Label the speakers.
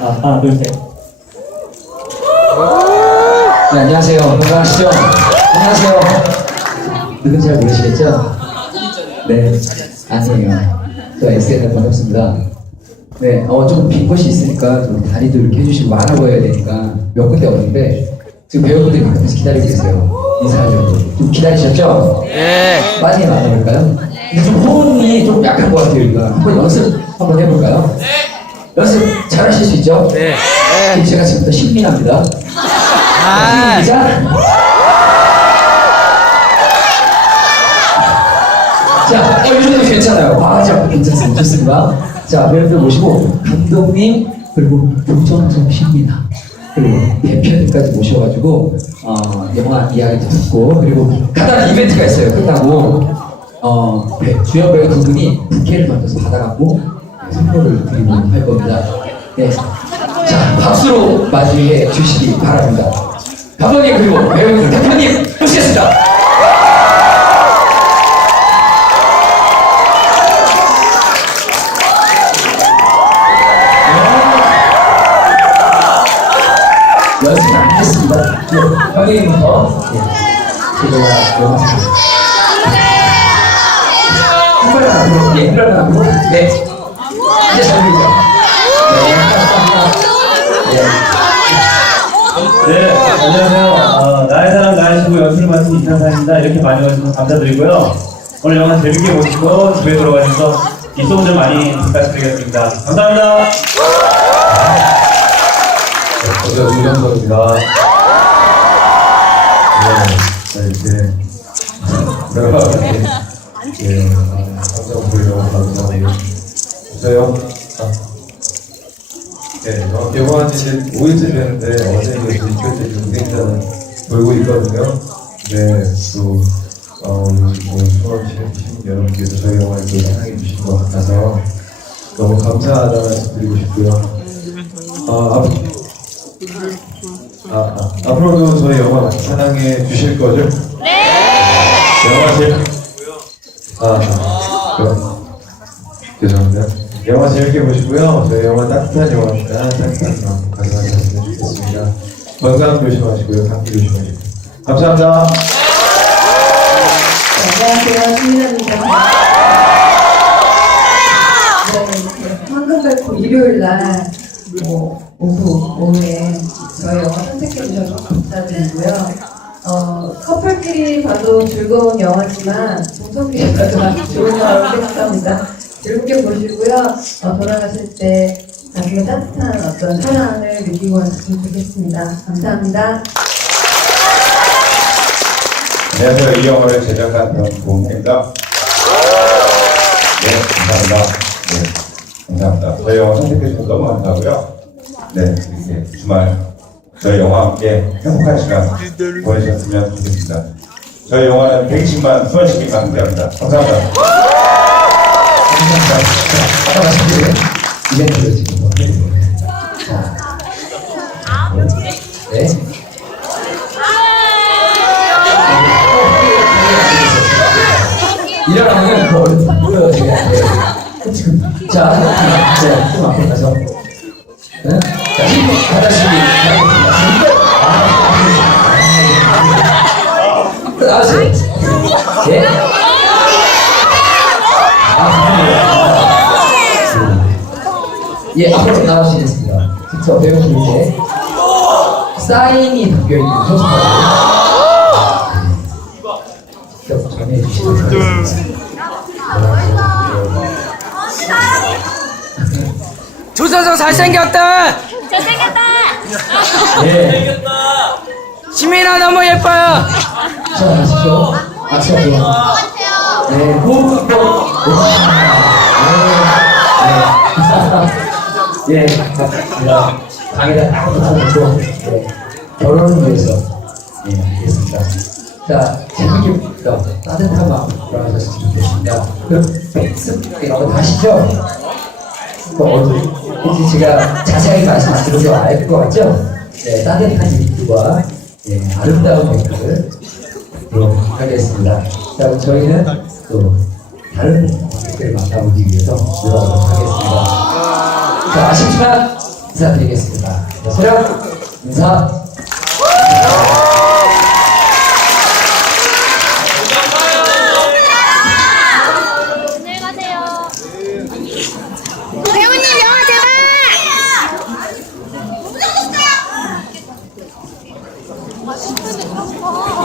Speaker 1: 아, 하나, 둘, 셋.
Speaker 2: 네, 안녕하세요. 건강하시죠? 안녕하세요. 누군지 잘 모르시겠죠? 네, 아니에요. 저 SNL 반갑습니다. 네, 어, 좀 빈 곳이 있으니까 좀 다리도 이렇게 해주시고 많아 보여야 되니까 몇 군데 없는데 지금 배우분들이 밖에서 기다리고 계세요. 인사하려고. 좀 기다리셨죠?
Speaker 3: 네.
Speaker 2: 많이 만나볼까요? 좀 호흡이 좀 약한 것 같아요, 이거. 한번 연습 한번 해볼까요? 연습 잘 하실 수 있죠?
Speaker 3: 네.
Speaker 2: 지금 제가 지금부터 신민합니다.
Speaker 3: 아,
Speaker 2: 시작! 자, 어, 이 정도 괜찮아요. 과하지 않고 괜찮습니다. 좋습니다. 자, 배우들 모시고, 감독님, 그리고 조정정 신민아, 그리고 대표님까지 모셔가지고, 어, 영화 이야기 듣고, 그리고 간단한 이벤트가 있어요. 끝나고, 어, 배- 주연 배우 두 분이 부케를 만들어서 받아갖고, 선물을 드리고 할 겁니다. 네. 자, 박수로 맞이해 주시기 바랍니다. 감독님, 그리고 배우 대표님, 모시겠습니다. 연습 안 했습니다. 네, 형님부터 네, 제가 영화 잘. 한 번에 앞으로, 예, 그러면 앞으로, 네. 이제 잘 보이죠? 네.
Speaker 1: 네, 안녕하세요. 어, 나의 사랑, 나의 친구 연출을 맡은 이상사입니다. 이렇게 많이 와주셔서 감사드리고요. 오늘 영화 재밌게 보시고 집에 돌아가셔서 입소문 좀 많이 부탁드리겠습니다. 감사합니다.
Speaker 4: 안녕하세요, 유정석입니다. 네, 네, 이렇게 여러 가지 예, 아, 감정 보이려고 감사하네요. 보세요. 아. 네, 정확히 지 이제 5일째 되는데 어제 이제 6일째 중생자는 돌고 있거든요. 네, 또 어, 뭐 수업 시민 여러분께서 저희 영화를 또 사랑해 주신 것 같아서 너무 감사하다는 말씀 드리고 싶고요. 아, 앞, 아, 아, 앞으로도 저희 영화 사랑해 주실 거죠? 네! 영화 재 아, 아, 여- 죄송합니다. 영화 재밌게 보시고요. 저희 영화 따뜻한 영화니까 따뜻한 마음 가져가셨으면 좋겠습니다. 건강 조심하시고요. 감기 조심하시고. 감사합니다.
Speaker 5: 안녕하세요, 신민아입니다. 네, 황금백호 일요일 날 뭐, 오후, 오후에 저희 영화 선택해 주셔서 감사드리고요. 어, 커플끼리 봐도 즐거운 영화지만 동성끼리 봐도 아주 좋은 영화라고 생각합니다. 즐겁게 보시고요. 어, 돌아가실 때 나중에 따뜻한 어떤 사랑을 느끼고 가셨으면 좋겠습니다. 감사합니다.
Speaker 6: 안녕하세요. 이 영화를 제작한 배우입니다. 네, 감사합니다. 네, 감사합니다. 저희 영화 선택해 주셔서 너무 감사하고요. 네, 이렇게 주말 저희 영화와 함께 행복한 시간 보내셨으면 좋겠습니다. 저희 영화는 120만 수원시민과 함께합니다. 감사합니다.
Speaker 2: 아까 말씀드린 이벤트를 지금 뭐 있는 자. 네. 일어나면 그 제가. 네. 지금, 자, 자, 좀 앞으로 가서. 네? 자, 힘 받아주시기 바랍니다. 아, 나와주세요. 예? 예, 앞으로 나와주시겠습니다. 직접 배우분께 사인이 담겨있는 포스터를 직접 전해주시도록 하겠습니다.
Speaker 3: 조선성 잘생겼다.
Speaker 2: 예,
Speaker 3: 시민아 너무 예뻐요.
Speaker 2: 시작하시죠. 악수하세요. 네, 호흡 한번 네, 네, 반갑습니다. 방에다 딱 붙여놓고 네, 결혼을 위해서 예, 알겠습니다. 자, 재밌게 따뜻한 마음 돌아가셨으면 좋겠습니다. 그럼 거 다시죠? 또 어디 이제 제가 자세하게 말씀 안 드려도 알 것 같죠? 네, 따뜻한 입구와 예, 아름다운 멘트를 듣도록 하겠습니다. 자, 저희는 또 다른 관객들을 만나보기 위해서 들어가도록 하겠습니다. 자, 아쉽지만 인사드리겠습니다. 자, 소령 인사.